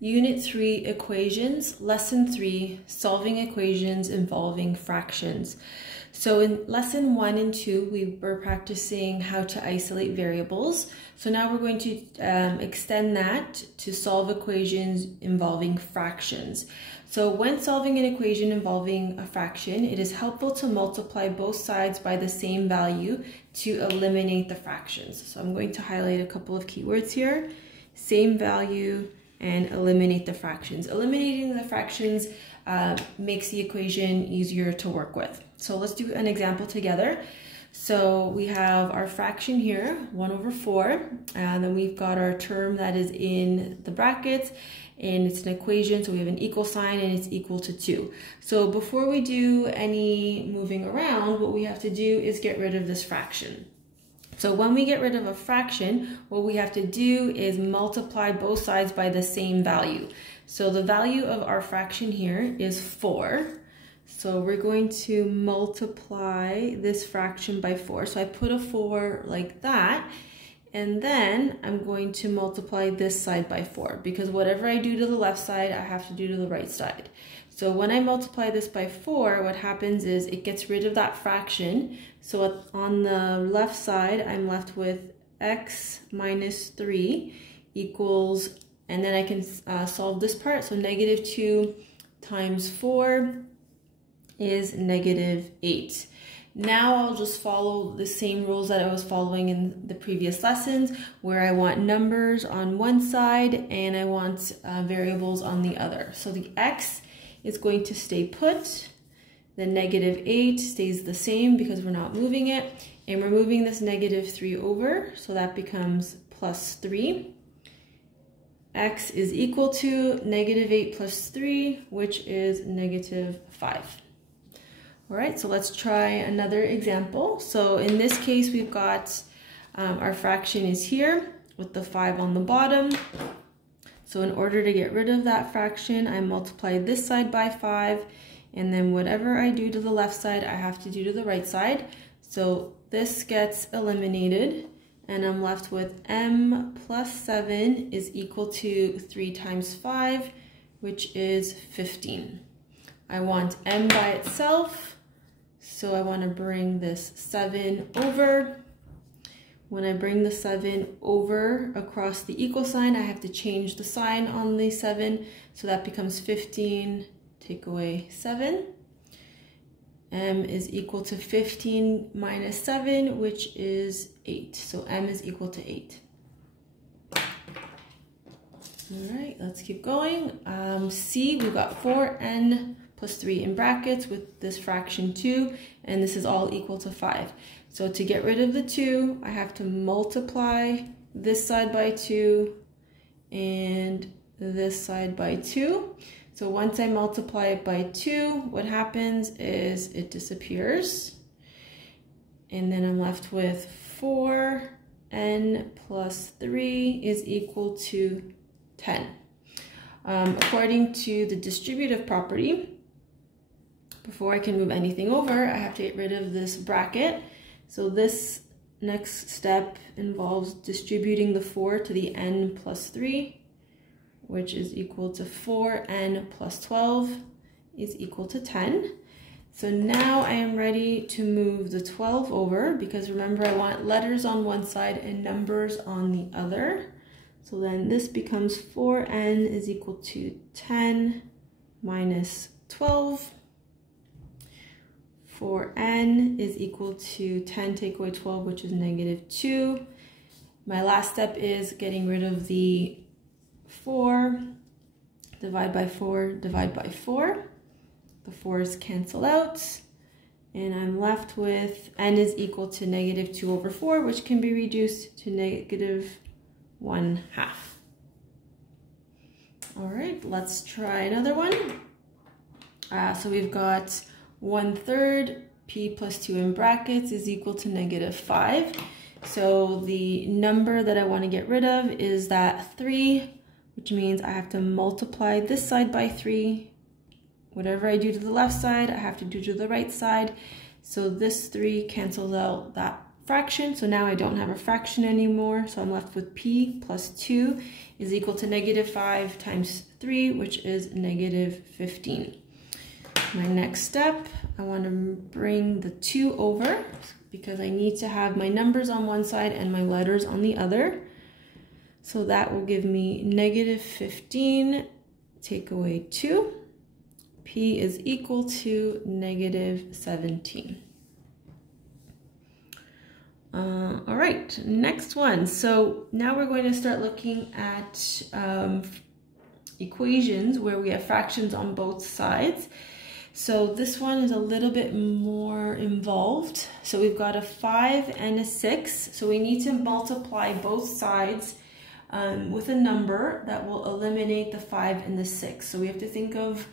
Unit 3 Equations, Lesson 3, Solving Equations Involving Fractions. So in Lesson 1 and 2, we were practicing how to isolate variables. So now we're going to extend that to solve equations involving fractions. So when solving an equation involving a fraction, it is helpful to multiply both sides by the same value to eliminate the fractions. So I'm going to highlight a couple of keywords here. Same value and eliminate the fractions. Eliminating the fractions makes the equation easier to work with. So let's do an example together. So we have our fraction here, 1 over 4, and then we've got our term that is in the brackets, and it's an equation, so we have an equal sign and it's equal to 2. So before we do any moving around, what we have to do is get rid of this fraction. So when we get rid of a fraction, what we have to do is multiply both sides by the same value. So the value of our fraction here is 4. So we're going to multiply this fraction by 4. So I put a 4 like that, and then I'm going to multiply this side by 4, because whatever I do to the left side, I have to do to the right side. So when I multiply this by 4, what happens is it gets rid of that fraction. So on the left side, I'm left with x minus 3 equals, and then I can solve this part. So negative 2 times 4 is negative 8. Now I'll just follow the same rules that I was following in the previous lessons, where I want numbers on one side and I want variables on the other. So the x is going to stay put. The negative 8 stays the same because we're not moving it. And we're moving this negative 3 over, so that becomes plus 3. X is equal to negative 8 plus 3, which is negative 5. All right, so let's try another example. So in this case, we've got our fraction is here with the 5 on the bottom. So in order to get rid of that fraction, I multiply this side by 5, and then whatever I do to the left side, I have to do to the right side. So this gets eliminated, and I'm left with m plus 7 is equal to 3 times 5, which is 15. I want m by itself, so I want to bring this 7 over. When I bring the 7 over across the equal sign, I have to change the sign on the 7, so that becomes 15, take away 7. M is equal to 15 minus 7, which is 8. So m is equal to 8. All right, let's keep going. C, we've got 4n plus 3 in brackets with this fraction 2, and this is all equal to 5. So to get rid of the 2, I have to multiply this side by 2 and this side by 2. So once I multiply it by 2, what happens is it disappears. And then I'm left with 4n plus 3 is equal to 10. According to the distributive property, before I can move anything over, I have to get rid of this bracket. So this next step involves distributing the 4 to the n plus 3, which is equal to 4n plus 12 is equal to 10. So now I am ready to move the 12 over, because remember, I want letters on one side and numbers on the other. So then this becomes 4n is equal to 10 minus 12. 4n is equal to 10 take away 12, which is negative 2. My last step is getting rid of the 4. Divide by 4, divide by 4. The 4's cancel out, and I'm left with n is equal to negative 2 over 4, which can be reduced to negative 1/2. All right, let's try another one. So we've got 1/3 p plus 2 in brackets is equal to negative 5. So the number that I want to get rid of is that 3, which means I have to multiply this side by 3. Whatever I do to the left side, I have to do to the right side. So this 3 cancels out that fraction. So now I don't have a fraction anymore. So I'm left with p plus 2 is equal to -5 times 3, which is -15. My next step, I want to bring the 2 over because I need to have my numbers on one side and my letters on the other. So that will give me -15, take away 2. P is equal to -17. All right, next one. So now we're going to start looking at equations where we have fractions on both sides. So this one is a little bit more involved. So we've got a 5 and a 6. So we need to multiply both sides with a number that will eliminate the 5 and the 6. So we have to think of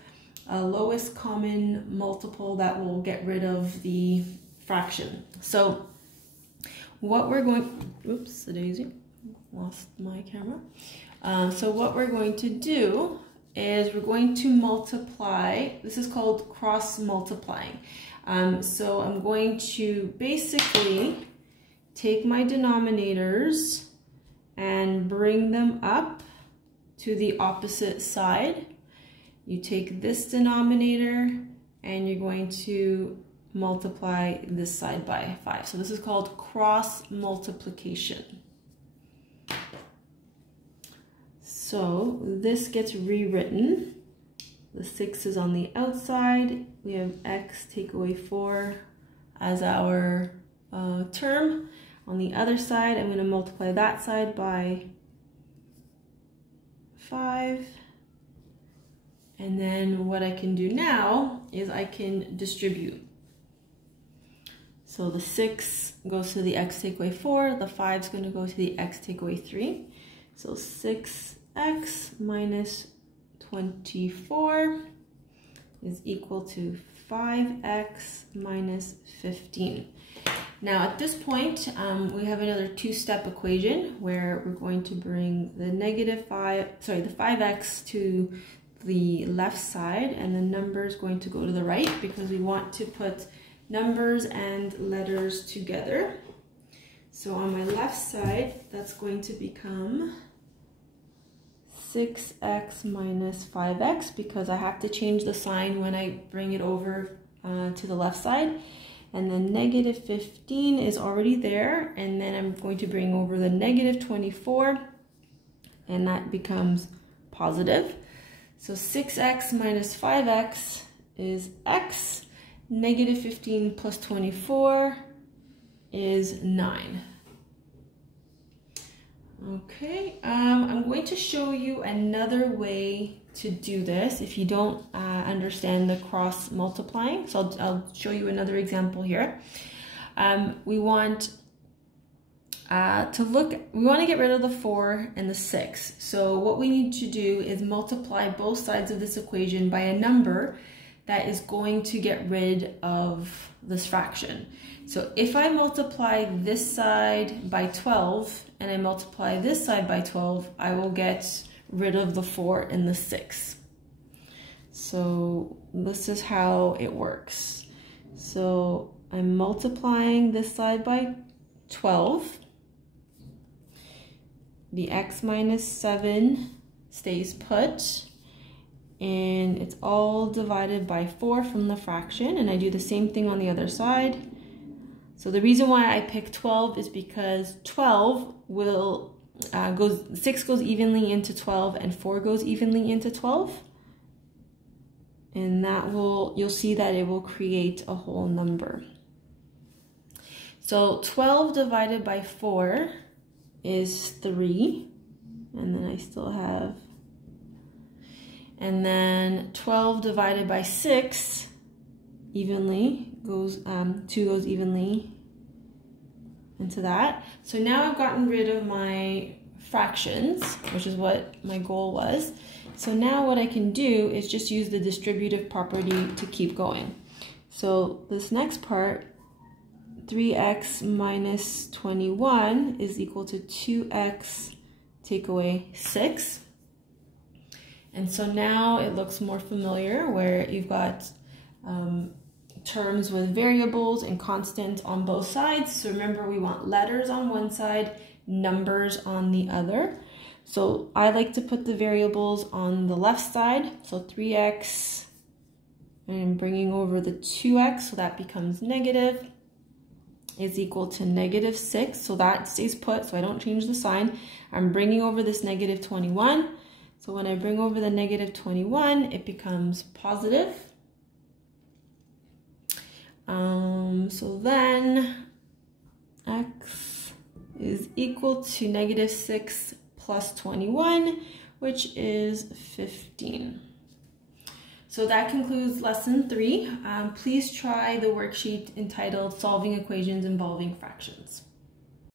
a lowest common multiple that will get rid of the fraction. So what we're going, oops, a daisy, lost my camera. So what we're going to do is we're going to multiply. This is called cross multiplying. So I'm going to basically take my denominators and bring them up to the opposite side. You take this denominator and you're going to multiply this side by 5. So this is called cross multiplication. So this gets rewritten. The 6 is on the outside. We have x take away 4 as our term. On the other side, I'm going to multiply that side by 5. And then what I can do now is I can distribute. So the 6 goes to the x take away 4. The 5 is going to go to the x take away 3. So 6x minus 24 is equal to 5x minus 15. Now at this point, we have another two-step equation where we're going to bring the the 5x to the left side, and the number is going to go to the right because we want to put numbers and letters together. So on my left side, that's going to become 6x minus 5x because I have to change the sign when I bring it over to the left side. And then -15 is already there, and then I'm going to bring over the -24, and that becomes positive. So 6x minus 5x is x. -15 plus 24 is 9. Okay, I'm going to show you another way to do this if you don't understand the cross multiplying. So I'll show you another example here. We want to get rid of the 4 and the 6. So what we need to do is multiply both sides of this equation by a number that is going to get rid of this fraction. So if I multiply this side by 12 and I multiply this side by 12, I will get rid of the 4 and the 6. So this is how it works. So I'm multiplying this side by 12. The x minus 7 stays put, and it's all divided by 4 from the fraction, and I do the same thing on the other side. So the reason why I pick 12 is because 12 will 6 goes evenly into 12 and 4 goes evenly into 12. And that you'll see that it will create a whole number. So 12 divided by 4 is 3. And then I still have, and then 12 divided by 6 evenly goes, 2 goes evenly into that. So now I've gotten rid of my fractions, which is what my goal was. So now what I can do is just use the distributive property to keep going. So this next part, 3x minus 21 is equal to 2x take away 6. And so now it looks more familiar where you've got terms with variables and constants on both sides. So remember, we want letters on one side, numbers on the other. So I like to put the variables on the left side. So 3x, and I'm bringing over the 2x, so that becomes negative, is equal to -6. So that stays put, so I don't change the sign. I'm bringing over this -21. So when I bring over the -21, it becomes positive. So then x is equal to -6 plus 21, which is 15. So that concludes lesson 3. Please try the worksheet entitled Solving Equations Involving Fractions.